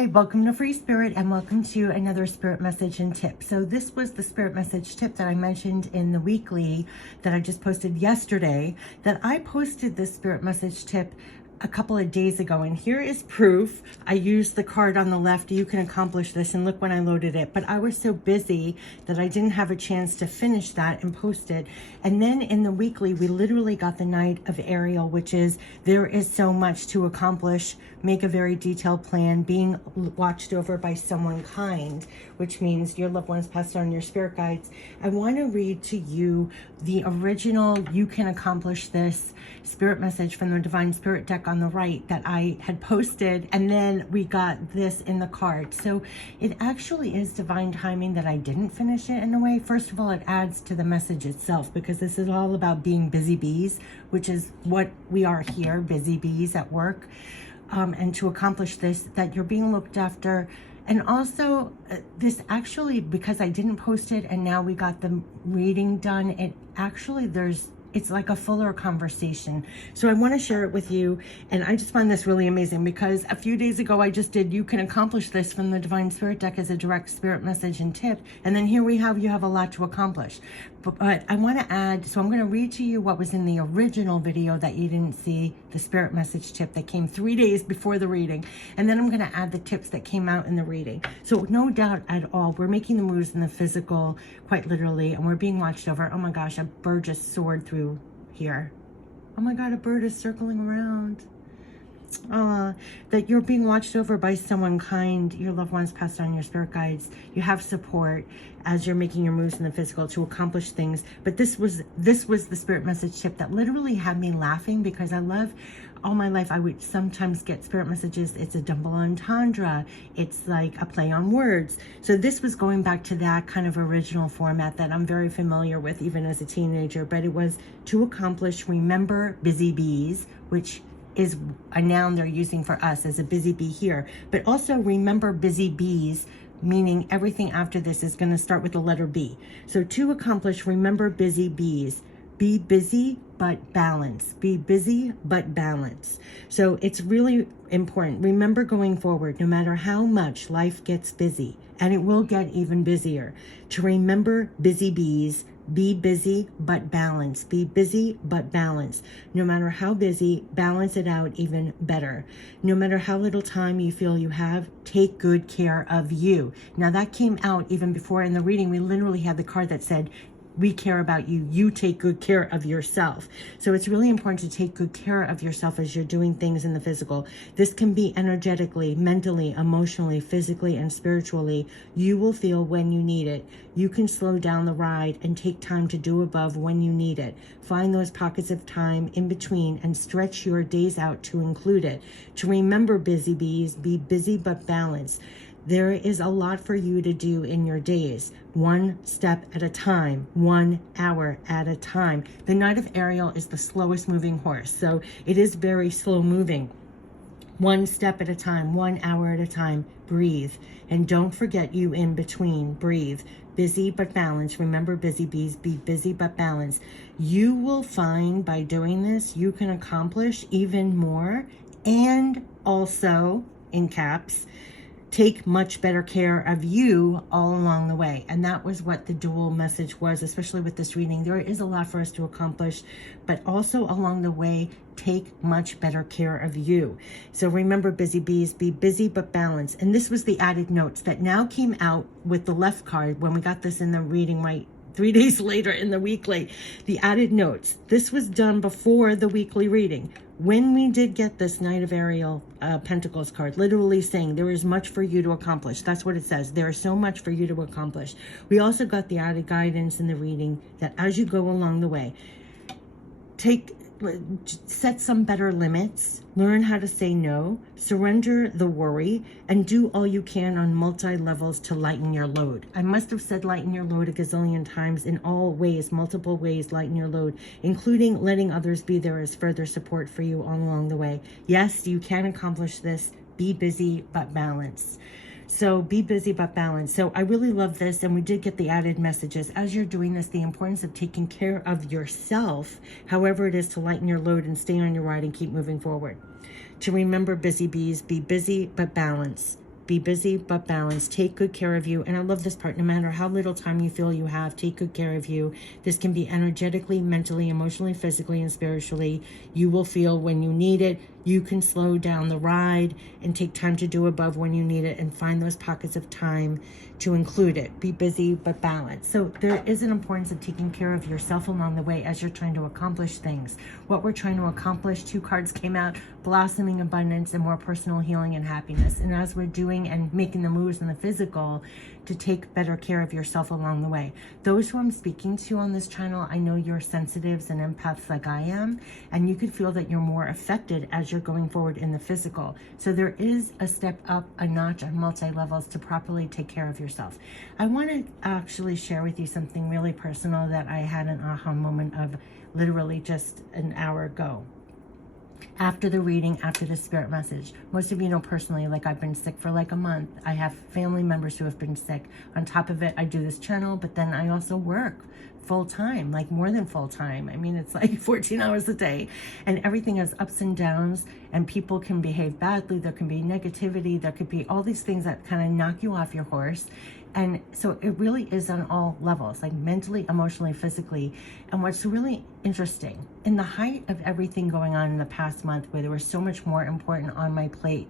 Hi, welcome to Free Spirit and welcome to another Spirit Message and Tip. So this was the Spirit Message tip that I mentioned in the weekly that I just posted yesterday, that I posted this Spirit Message tip a couple of days ago, and here is proof. I used the card on the left, you can accomplish this, and look when I loaded it, but I was so busy that I didn't have a chance to finish that and post it. And then in the weekly, we literally got the Knight of Ariel, which is there is so much to accomplish, make a very detailed plan, being watched over by someone kind, which means your loved ones passed on, your spirit guides. I want to read to you the original You Can Accomplish This Spirit Message from the Divine Spirit deck on the right that I had posted, and then we got this in the card. So it actually is divine timing that I didn't finish it in a way. First of all, it adds to the message itself, because this is all about being busy bees, which is what we are here, busy bees at work. And to accomplish this, that you're being looked after. And also this actually, because I didn't post it and now we got the reading done, it actually, it's like a fuller conversation. So I want to share it with you. And I just find this really amazing because a few days ago, I just did You Can Accomplish This from the Divine Spirit deck as a direct spirit message and tip. And then here you have a lot to accomplish. But I want to add, so I'm going to read to you what was in the original video that you didn't see, the spirit message tip that came 3 days before the reading. And then I'm going to add the tips that came out in the reading. So no doubt at all, we're making the moves in the physical, quite literally, and we're being watched over. Oh my gosh, a bird just soared through here. Oh my God, a bird is circling around. That you're being watched over by someone kind, your loved ones passed on, your spirit guides. You have support as you're making your moves in the physical to accomplish things. But this was the spirit message tip that literally had me laughing, because I love, all my life I would sometimes get spirit messages. It's a double entendre. It's like a play on words. So this was going back to that kind of original format that I'm very familiar with even as a teenager. But it was to accomplish, remember busy bees, which is a noun they're using for us as a busy bee here. But also remember busy bees, meaning everything after this is going to start with the letter B. So to accomplish, remember busy bees. Be busy, but balance. Be busy, but balance. So it's really important. Remember going forward, no matter how much life gets busy, and it will get even busier, to remember busy bees. Be busy, but balance. Be busy, but balance. No matter how busy, balance it out even better. No matter how little time you feel you have, take good care of you. Now that came out even before in the reading. We literally had the card that said, we care about you. You take good care of yourself. So it's really important to take good care of yourself as you're doing things in the physical. This can be energetically, mentally, emotionally, physically, and spiritually. You will feel when you need it. You can slow down the ride and take time to do above when you need it. Find those pockets of time in between and stretch your days out to include it. To remember busy bees, be busy but balanced. There is a lot for you to do in your days, one step at a time, 1 hour at a time. The Knight of Ariel is the slowest moving horse, so it is very slow moving. One step at a time, 1 hour at a time. Breathe. And don't forget you in between. Breathe. Busy but balanced. Remember busy bees, be busy but balanced. You will find by doing this, you can accomplish even more, and also, in caps, take much better care of you all along the way. And that was what the dual message was, especially with this reading. There is a lot for us to accomplish, but also along the way, take much better care of you. So remember busy bees, be busy but balanced. And this was the added notes that now came out with the left card when we got this in the reading right 3 days later in the weekly. The added notes. This was done before the weekly reading. When we did get this Knight of Ariel Pentacles card, literally saying there is much for you to accomplish. That's what it says. There is so much for you to accomplish. We also got the added guidance in the reading that as you go along the way, set some better limits, learn how to say no, surrender the worry, and do all you can on multi-levels to lighten your load. I must have said lighten your load a gazillion times in all ways, multiple ways, lighten your load, including letting others be there as further support for you all along the way. Yes, you can accomplish this. Be busy, but balance. So be busy but balanced. So I really love this, and we did get the added messages. As you're doing this, the importance of taking care of yourself, however it is, to lighten your load and stay on your ride and keep moving forward. To remember busy bees, be busy but balanced. Be busy but balanced. Take good care of you. And I love this part. No matter how little time you feel you have, take good care of you. This can be energetically, mentally, emotionally, physically, and spiritually. You will feel when you need it. You can slow down the ride and take time to do above when you need it, and find those pockets of time to include it. Be busy but balanced. So there is an importance of taking care of yourself along the way as you're trying to accomplish things. What we're trying to accomplish, 2 cards came out: blossoming abundance and more personal healing and happiness. And as we're doing and making the moves in the physical, to take better care of yourself along the way. Those who I'm speaking to on this channel, I know you're sensitives and empaths like I am, and you could feel that you're more affected as you're going forward in the physical. So there is a step up, a notch on multi-levels to properly take care of yourself. I want to actually share with you something really personal that I had an aha moment of literally just an hour ago. After the reading, after the spirit message. Most of you know personally, like I've been sick for like a month. I have family members who have been sick. On top of it, I do this channel, but then I also work full time, like more than full time. I mean, it's like 14 hours a day, and everything has ups and downs, and people can behave badly. There can be negativity. There could be all these things that kind of knock you off your horse. And so it really is on all levels, like mentally, emotionally, physically. And what's really interesting, in the height of everything going on in the past month, where there was so much more important on my plate,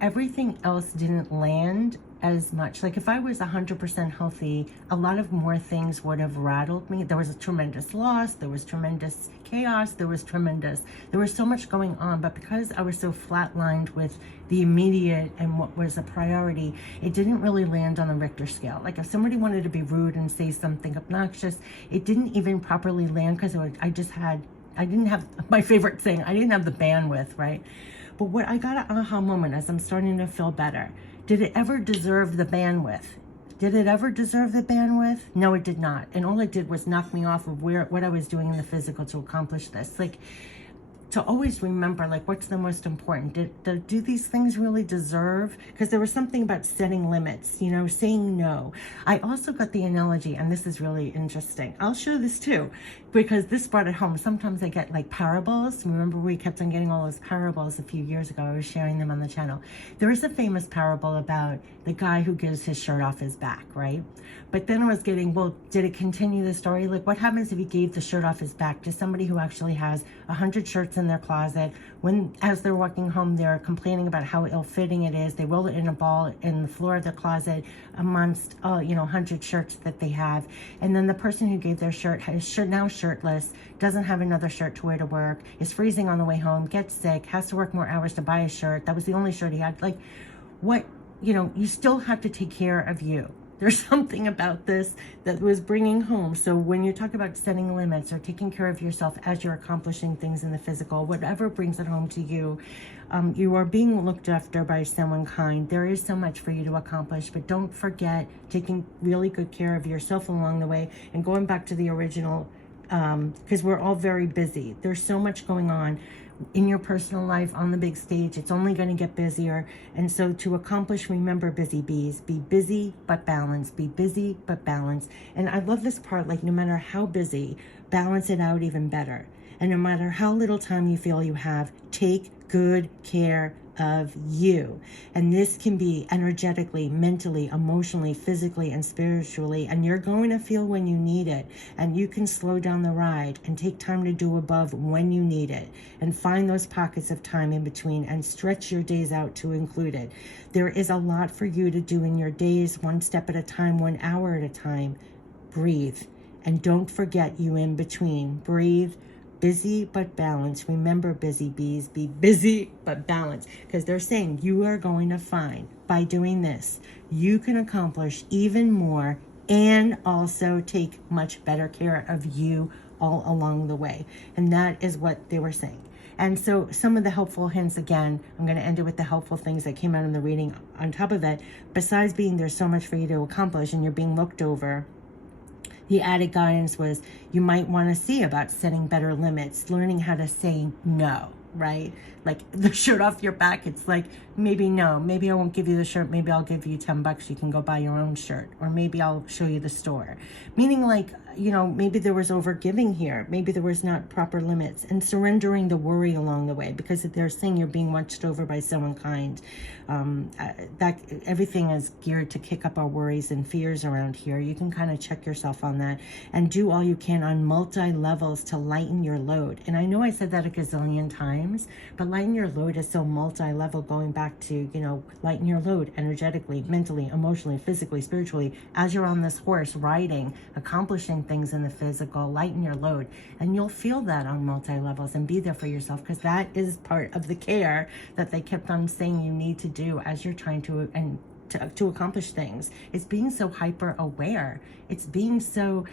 everything else didn't land as much. Like if I was 100% healthy, a lot of more things would have rattled me. There was a tremendous loss, there was tremendous chaos, there was so much going on. But because I was so flatlined with the immediate and what was a priority, it didn't really land on the Richter scale. Like if somebody wanted to be rude and say something obnoxious, it didn't even properly land, because I didn't have my favorite thing. I didn't have the bandwidth, right? But what I got an aha moment as I'm starting to feel better. Did it ever deserve the bandwidth? Did it ever deserve the bandwidth? No, it did not. And all it did was knock me off of what I was doing in the physical to accomplish this. Like, to always remember, like, what's the most important? Do these things really deserve? Because there was something about setting limits, you know, saying no. I also got the analogy, and this is really interesting. I'll show this too, because this brought it home. Sometimes I get like parables. Remember, we kept on getting all those parables a few years ago. I was sharing them on the channel. There is a famous parable about the guy who gives his shirt off his back, right? But then I was getting, well, did it continue the story? Like, what happens if he gave the shirt off his back to somebody who actually has 100 shirts in their closet? When, as they're walking home, they're complaining about how ill-fitting it is. They roll it in a ball in the floor of their closet amongst, 100 shirts that they have. And then the person who gave their shirt is now shirtless, doesn't have another shirt to wear to work, is freezing on the way home, gets sick, has to work more hours to buy a shirt. That was the only shirt he had. Like, what, you still have to take care of you. There's something about this that was bringing home. So when you talk about setting limits or taking care of yourself as you're accomplishing things in the physical, whatever brings it home to you, you are being looked after by someone kind. There is so much for you to accomplish, but don't forget taking really good care of yourself along the way. And going back to the original, because we're all very busy. There's so much going on in your personal life, on the big stage. It's only going to get busier. And so to accomplish, remember, busy bees, be busy but balanced. Be busy but balanced. And I love this part, like, no matter how busy, balance it out even better. And no matter how little time you feel you have, take good care of you. And this can be energetically, mentally, emotionally, physically, and spiritually. And you're going to feel when you need it. And you can slow down the ride and take time to do above when you need it. And find those pockets of time in between and stretch your days out to include it. There is a lot for you to do in your days, one step at a time, 1 hour at a time. Breathe. And don't forget you in between. Breathe. Busy but balanced. Remember, busy bees, be busy but balanced. Because they're saying you are going to find, by doing this, you can accomplish even more and also take much better care of you all along the way. And that is what they were saying. And so some of the helpful hints, again, I'm going to end it with the helpful things that came out in the reading. On top of that, besides being there's so much for you to accomplish and you're being looked over, the added guidance was you might want to see about setting better limits, learning how to say no, right? Like the shirt off your back, it's like, maybe no, maybe I won't give you the shirt, maybe I'll give you $10, you can go buy your own shirt, or maybe I'll show you the store. Meaning, like, maybe there was overgiving here. Maybe there was not proper limits, and surrendering the worry along the way, because they're saying you're being watched over by someone kind. That everything is geared to kick up our worries and fears around here. You can kind of check yourself on that and do all you can on multi-levels to lighten your load. And I know I said that a gazillion times, but lighten your load is so multi-level, going back to, lighten your load energetically, mentally, emotionally, physically, spiritually, as you're on this horse riding, accomplishing things in the physical. Lighten your load, and you'll feel that on multi-levels, and be there for yourself, because that is part of the care that they kept on saying you need to do as you're trying to accomplish things. It's being so hyper aware. It's being so,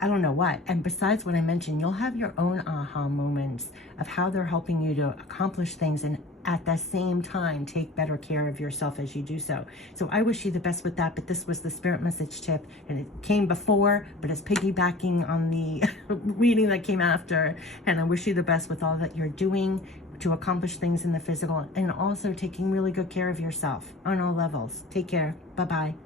I don't know what. And besides what I mentioned, you'll have your own aha moments of how they're helping you to accomplish things, and at the same time take better care of yourself as you do so. So I wish you the best with that. But this was the spirit message tip, and it came before, but it's piggybacking on the reading that came after. And I wish you the best with all that you're doing to accomplish things in the physical, and also taking really good care of yourself on all levels. Take care. Bye-bye.